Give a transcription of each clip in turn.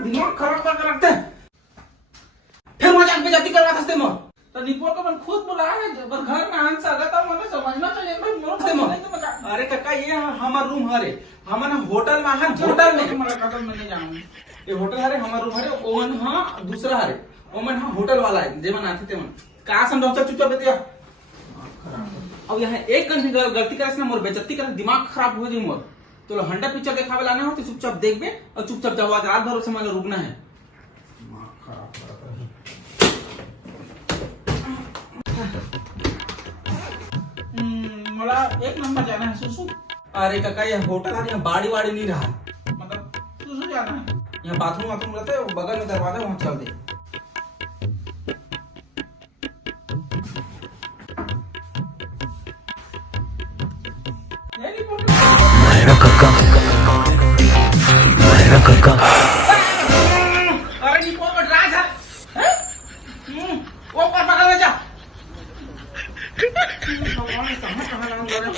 दिमाग खराब करके रखते हैं। फिर मजाक बेइज्जती करवा सकते मो तो निपोर को मन खुद बुलाया है जब घर में आन सकता मुझे समझना चाहिए भाई मोर से मो। अरे काका ये हमार रूम हरे हमन होटल में है होटल में मला कदम में नहीं जाऊं ये होटल हरे हमार रूम हरे ओवन हां दूसरा हरे ओमन हां होटल वाला है जेमन आथे तेमन का समझो चुपचाप बेतिया अब यहाँ एक गलती करे ना मोर बेइज्जती करे दिमाग खराब हो जाई मोर तो हंडा पिक्चर देखावे लाना हो तो चुपचाप देखबे और चुपचाप जाओ आज रात भर से मतलब रुकना है। मला एक नंबर जाना है सुसु। अरे काका ये होटल है यहाँ बाड़ी वाड़ी नहीं रहा मतलब सुसु जाना है यहाँ बाथरूम वाथरूम रहते है बगल में दरवाजा वहाँ चल दे। अरे निपोर को राज है वो पर पकड़ ले जा भगवान कहाँ नाम ले रहे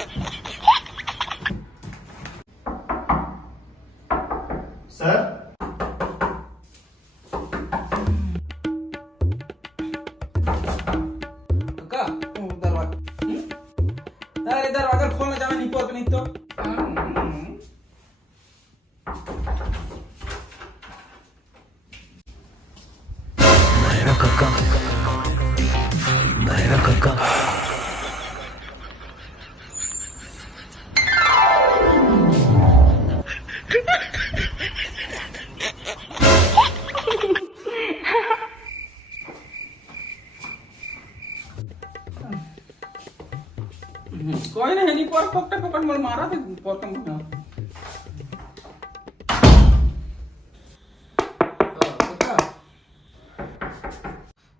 सर का दरवाजा अरे दरवाजा खोलना जाना निपोर को नहीं तो काका कोई नहीं नहीं पर पकड़ पकड़ मर मारा थे पकड़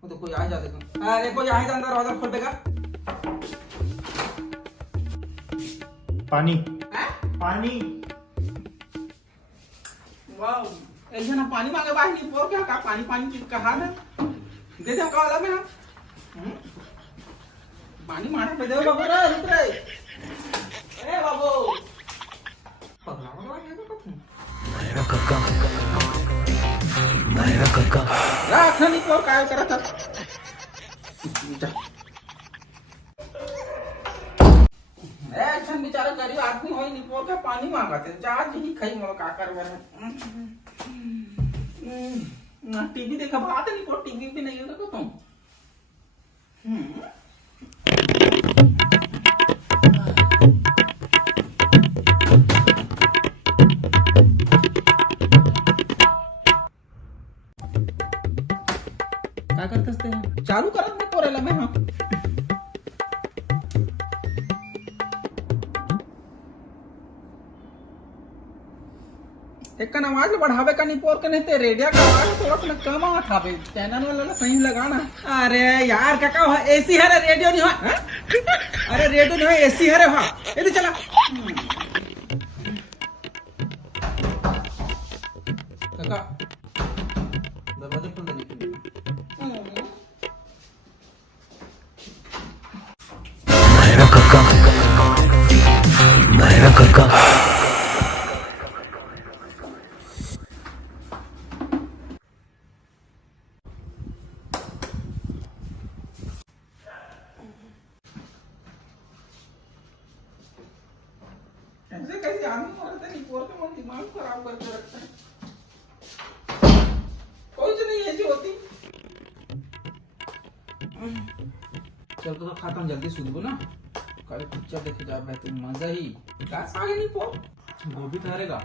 वो तो कोई आ जा देखो अरे कोई आ जा अंदर दरवाजा खोल देगा पानी हैं पानी वाओ ऐसे ना पानी मांगे बाहर नहीं पोर क्या का पानी पानी की कहा ना दे दे का वाला में पानी मारे पे दे बाबू रे रुक रे ए बाबू पगला पगला ये तो काका राख नहीं पोर काय करत ऐसा बेचारा गरीब आदमी होई नहीं पोर के पानी मांगते चार्ज ही खाई मोर का करवे ना टीवी देखा बात नहीं पोर टीवी पे नहीं होगा तुम क्या करते हैं चालू करत नहीं पोरेला में हां एक का आवाज बढ़ावे का नहीं पोर के नहीं ते रेडियो का आवाज थोड़ा सा कम आवा था बे चैनल वाला सही लगाना। अरे यार काका एसी है रेडियो नहीं है अरे रेडियो नहीं है एसी है रे हां ये तो चला काका दरवाजा खोल दे काका ऐसे कैसे आदमी मरते नहीं पोर के मन दिमाग खराब करके रखते हैं कोई तो नहीं ऐसी होती चल तो खाता जल्दी सुधबो ना कल पिक्चर देखे जा भाई तुम मजा ही गास आगे नहीं पो गोभी धारेगा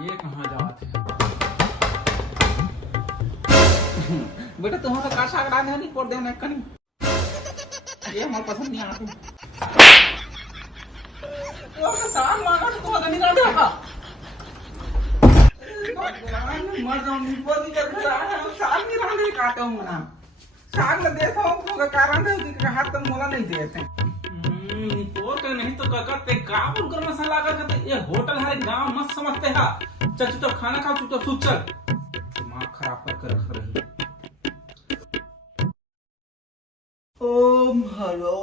ये कहाँ जाते हैं बेटा तुम्हारा का साग डालने नहीं पोड़ देने कनी ये हमारे पसंद नहीं आती तो अपना साग मांगा तो तुम्हारा नहीं डाल रहा मर जाऊं नहीं पोड़ नहीं कर रहा है साग नहीं डालने काटा हूं ना साग में देता हूं तो कारण है कि हाथ तो मोला नहीं देते पोड़ कर नहीं तो काका ते का उनकर मसाला का कहते ये होटल हमारे गांव मत समझते हैं चल चुप खाना खाओ चुप सूच चल दिमाग खराब करके रख रही हेलो।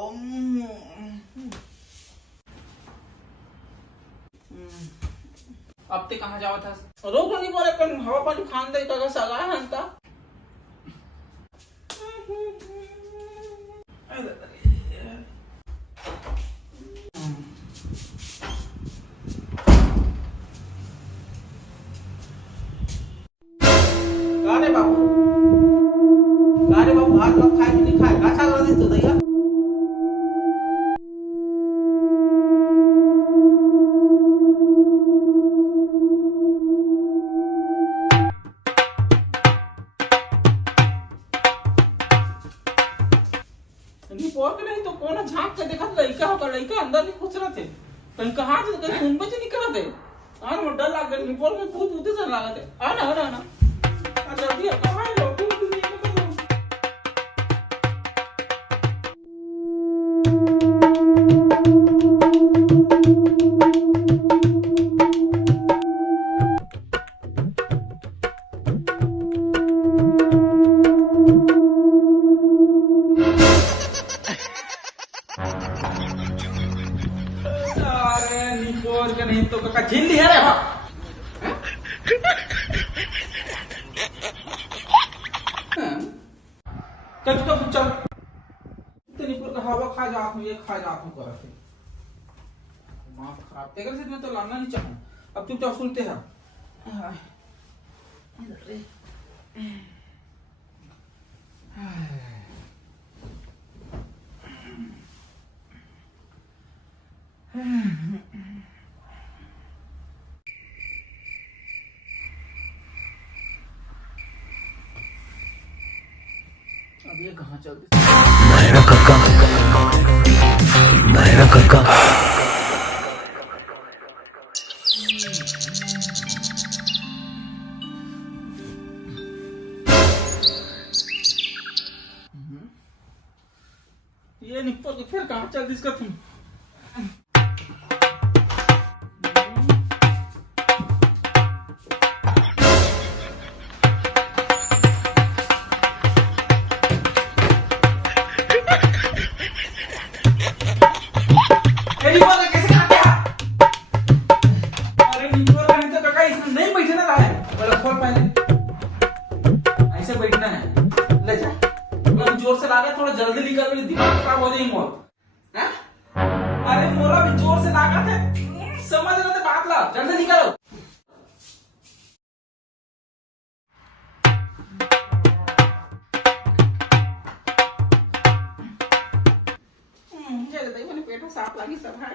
अब ते कहाँ जावा था? रोक नहीं बोले पर हवा पानी खान दे का सगा हंता। कारे बाबू भात मत खाए कि नहीं खाए? गाछा करा दे तो दैया। नहीं पोर के नहीं तो कौन झांक के देखा लड़का होगा, लड़का अंदर नहीं घुस रहे थे कहीं कहाँ से कहीं घूम पे नहीं करा थे। आन वो डर लग गया निपोर में भूत उधर से लगा थे। आना जल्दी कहाँ है लोग निपोर के नहीं तो काका झिल्ली है रे चल निपोर का हवा खा जा आप ये खा जा आप कर मां खराब तेरे से मैं तो लाना नहीं चाहूं। अब चुपचाप सुनते हैं। अब ये कहाँ चलते? मेरा काका, मेरा काका। ये निप्पल के फिर कहाँ चल दिस का तुम? कैसे खाते हैं? अरे निप्पल का नहीं तो काका इसमें नहीं बैठना रहा है। बोला खोल पहले ऐसे बैठना है। ले जा जोर से लागा थोड़ा जल्दी निकल मेरी दिमाग खराब हो जाएगी मोर। अरे मोरा भी जोर से लागा थे समझ रहे थे बात ला जल्दी निकलो। जल्दी मैंने पेट साफ लगी सब है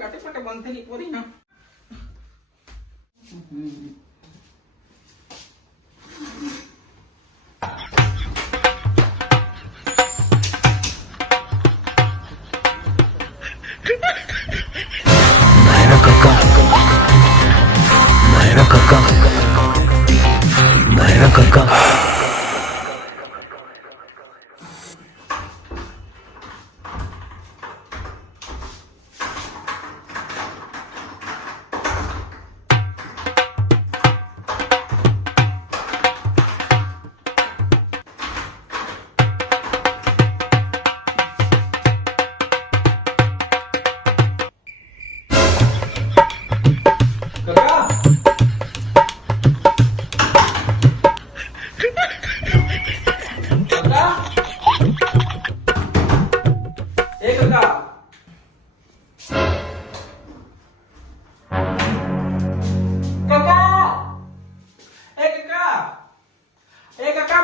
लटे पटे बनते नहीं पूरी ना। मेरा काका, मेरा काका, मेरा काका।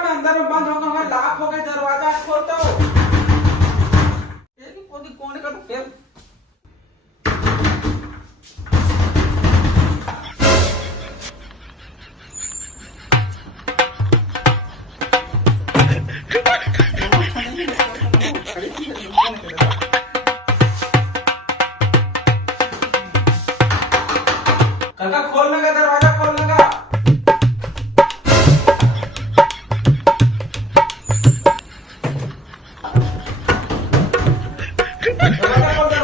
अंदर में बंद होगा लॉक हो गया दरवाजा खोलता हो कौन का तो फिर काका खोलने का दरवाजा खोलने का दरवाजा खोल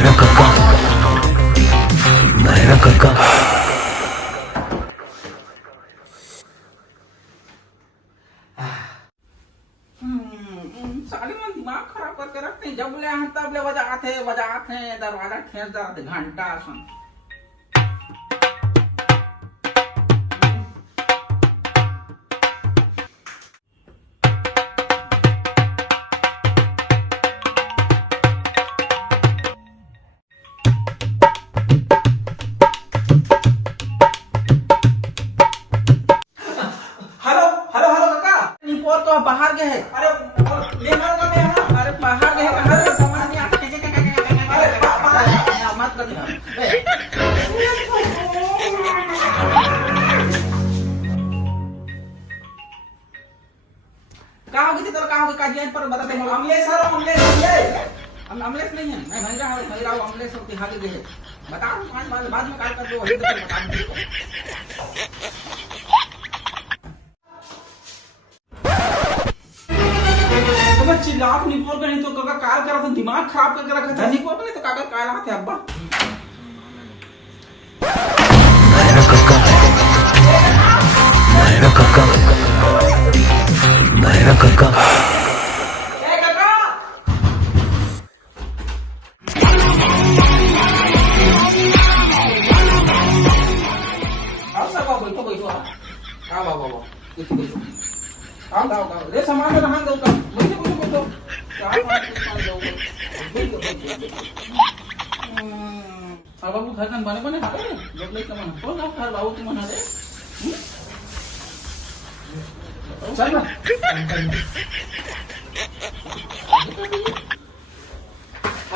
मेरा काका, मेरा काका। साले मन दिमाग खराब करके रखते हैं, जब ले आए तब ले बजाते हैं, दरवाजा खींच जाते घंटा सुन। हेलो हेलो हेलो काका, निपोर तो बाहर गए हैं। अरे ले मारो का मैं हां, अरे बाहर गए हैं, अरे सामान नहीं आता। अरे पापा मत कर दिया। कहाँ होगी थी तो कहाँ होगी काजियान पर बताते हैं। अमलेश सर, अमलेश नहीं है, मैं महिला हूँ, अमलेश होती हागे गए। बता बाद में कॉल कर दो, वही तो बता दो। चिल्लात निपोर का नहीं तो काका कार करा था, दिमाग खराब करके रखा था। निपोर का नहीं तो काका काला थे अब्बा। मेरा काका, मेरा काका, मेरा काका। ए काका, आओ सब आओ, बैठो बैठो, आओ आओ आओ, बैठो बैठो, आओ आओ आओ, ले सामान में रखा दो का, बैठो बैठो बैठो, क्या सामान दो, बैठो बैठो। अब बाबू घर में बने हारे लोग नहीं कमान तो ना घर बाबू तुम बना दे। चल ना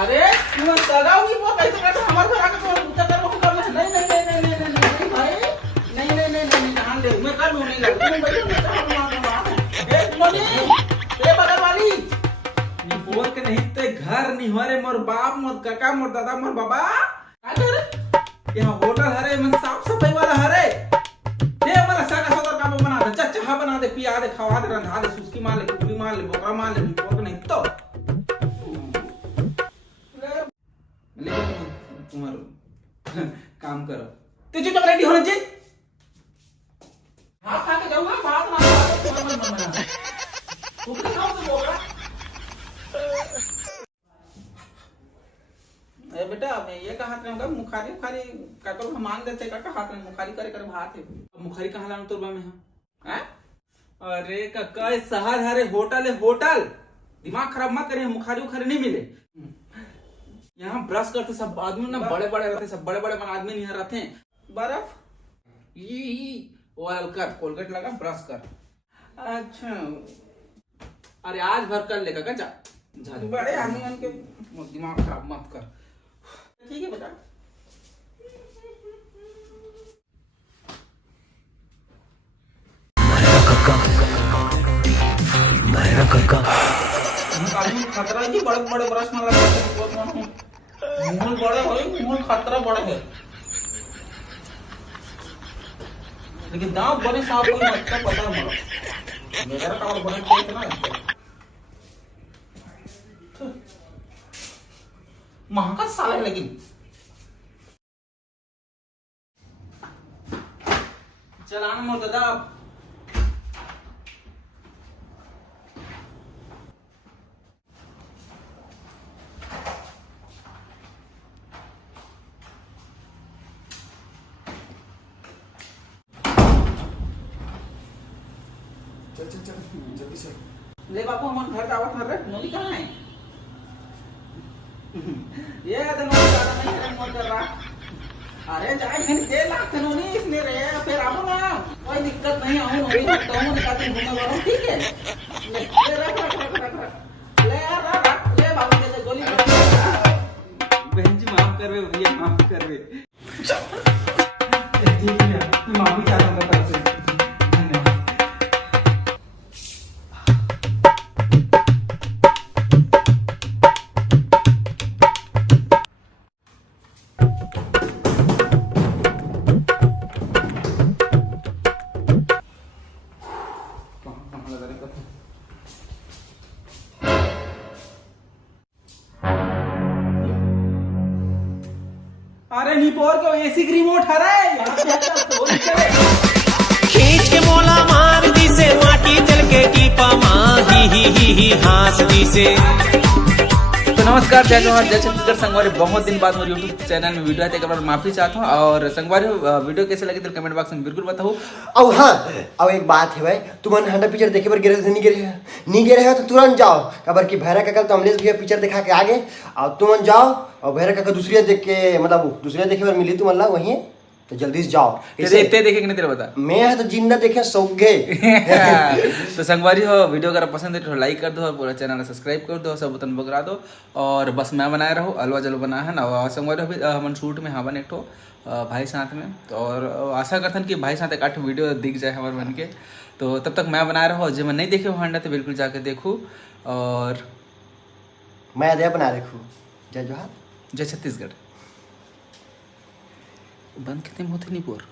अरे तुम सगाओगी वो कैसे कैसे हमारे घर आके तुम्हारे पूजा करो कर ले। नहीं भाई, नहीं जान ले, मैं कर लूं, नहीं लगा तुम बैठो, मैं चाह रहा ए तुमने ए बगल वाली नी बोल के नहीं ते घर नहीं हरे मोर बाप मोर काका मोर दादा मोर बाबा अरे यहाँ होटल हरे मन साफ सफाई वाला हरे ये मला सागा सदर का बना दे, चाह बना दे, पिया दे, खवा दे, रंधा दे, सुस्की मार ले, कुकड़ी मार ले, बोकरा मार ले, बोक नहीं तो ले तुम्हारा काम करो तुझे तो रेडी होना चाहिए। हाथ खा के जाऊंगा, बात ना कुकड़ी खाओ तो बोकरा। ए बेटा मैं ये कहा हाथ में मुखारी मुखारी काका को मांग देते काका हाथ में मुखारी करे करे भात है। मुखारी कहाँ लाऊं तोरबा में हैं? अरे काका इस शहर हरे होटल है, होटल दिमाग खराब मत करे, मुखारी उखारी नहीं मिले। यहाँ ब्रश करते सब आदमी ना बड़े बड़े रहते, सब बड़े बड़े आदमी नहीं रहते हैं। बर्फ ये ऑयल कर, कोलगेट लगा, ब्रश कर। अच्छा अरे आज भर कर लेगा क्या? बड़े आदमी के दिमाग खराब मत कर। ठीक है बेटा। मेरा काका, मेरा काका। खतरा जी बड़े बड़े ब्रश में लगा मुंह बड़े हो, मुंह खतरा बड़े है, लेकिन दांत बड़े साफ कोई मतलब पता है मेरा काम बड़े टेक ना महंगा साला है लेकिन। चलाना मोर दादा चल जल्दी से। ले बापू हमारे घर दावत कर रहे नोनी कहाँ है? ये तो नोनी ज्यादा नहीं है मोर कर रहा। अरे जाए फिर 1.5 लाख नोनी इसने रे, फिर आओ ना, कोई दिक्कत नहीं, आऊं नोनी कहूं निकाल घूमने वाला ठीक है। ले रख ले रख ले बाबू दे गोली बहन जी माफ कर वे भैया, माफ कर वे। ठीक है मैं माफी चाहता हूं तरफ से। अरे निपोर को एसी की रिमोट हरे यहाँ पे आता तो नहीं चले। खींच के मोला मार दी से माटी चल के टीपा माँ ही हास दी से। तो नमस्कार, जय जवाहर जय छत्तीसगढ़। संगवारी बहुत दिन बाद मेरे यूट्यूब चैनल में वीडियो आते एक बार माफी चाहता हूँ। और संगवारी वीडियो कैसे लगे तो कमेंट बॉक्स में बिल्कुल बताओ। और हाँ, और एक बात है भाई, तुम हंडा पिक्चर देखे पर गिरे नहीं गिरे हो तो तुरंत जाओ। खबर की भैरा काका तो अमलेश भैया पिक्चर दिखा के आगे और तुम जाओ। और भैरा काका दूसरी देख के मतलब दूसरी देखे पर मिली तुम अल्लाह वहीं, तो जल्दी से जाओ। इतने देखे कि नहीं तेरा बता। मैं है तो जिंदा देखे सौगे। तो संगवारी हो, वीडियो अगर पसंद है तो लाइक कर दो और पूरा चैनल सब्सक्राइब कर दो, सब बटन बकरा दो। और बस मैं बनाए रहो अलवा जलो बना है ना। और संगवारी अभी हम शूट में हाँ बन एक ठो भाई साथ में, तो और आशा करथन कि भाई साथ एक आठ वीडियो दिख जाए हमारे बन के। तो तब तक मैं बनाए रहो, जो मैं नहीं देखे हंडा तो बिल्कुल जाके देखूँ। और मैं अदय बना रखू। जय जोहार जय छत्तीसगढ़। बंद कितने होते नहीं बोर।